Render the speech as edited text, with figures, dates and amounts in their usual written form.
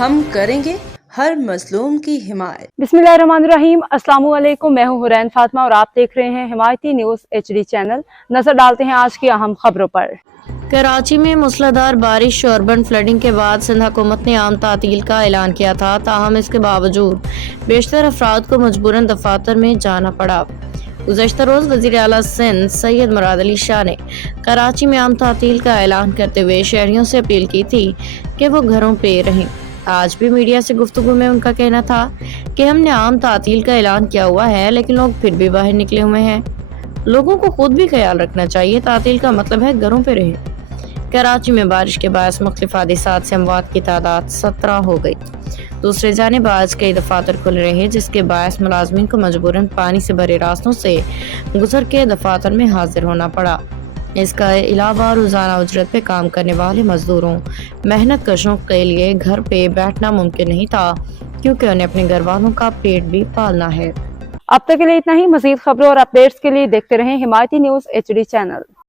ہم کریں گے ہر مظلوم کی حمایت۔ بسم اللہ الرحمن الرحیم، السلام علیکم، میں ہوں حرین فاطمہ اور آپ دیکھ رہے ہیں حمایتی نیوز HD چینل۔ نظر ڈالتے ہیں آج کی اہم خبروں پر۔ کراچی میں موسلادھار بارش اور اربن فلڈنگ کے بعد سندھ حکومت نے عام تعطیل کا اعلان کیا تھا، تاہم اس کے باوجود بیشتر افراد کو مجبوراً دفاتر میں جانا پڑا۔ گزشتہ روز وزیر اعلیٰ سندھ سید مراد علی شاہ نے کراچی میں عام تعطیل کا اعلان کرتے ہوئے شہریوں سے اپیل کی تھی کہ وہ گھروں پہ رہیں۔ آج بھی میڈیا سے گفتگو میں ان کا کہنا تھا کہ ہم نے عام تعطیل کا اعلان کیا ہوا ہے لیکن لوگ پھر بھی باہر نکلے ہوئے ہیں۔ لوگوں کو خود بھی خیال رکھنا چاہیے، تعطیل کا مطلب ہے گھروں پہ رہیں۔ کراچی میں بارش کے باعث مختلف حادثات سے اموات کی تعداد 17 ہو گئی۔ دوسری جانب آج کئی دفاتر کھلے رہے جس کے باعث ملازمین کو مجبوراً پانی سے بھرے راستوں سے گزر کے دفاتر میں حاضر ہونا پڑا۔ اس کا علاوہ روزانہ اجرت پہ کام کرنے والے مزدوروں، محنت کشوں کے لیے گھر پہ بیٹھنا ممکن نہیں تھا کیونکہ انہیں اپنے گھر والوں کا پیٹ بھی پالنا ہے۔ اب تک کے لیے اتنا ہی۔ مزید خبروں اور اپڈیٹس کے لیے دیکھتے رہیں حمایتی نیوز HD چینل۔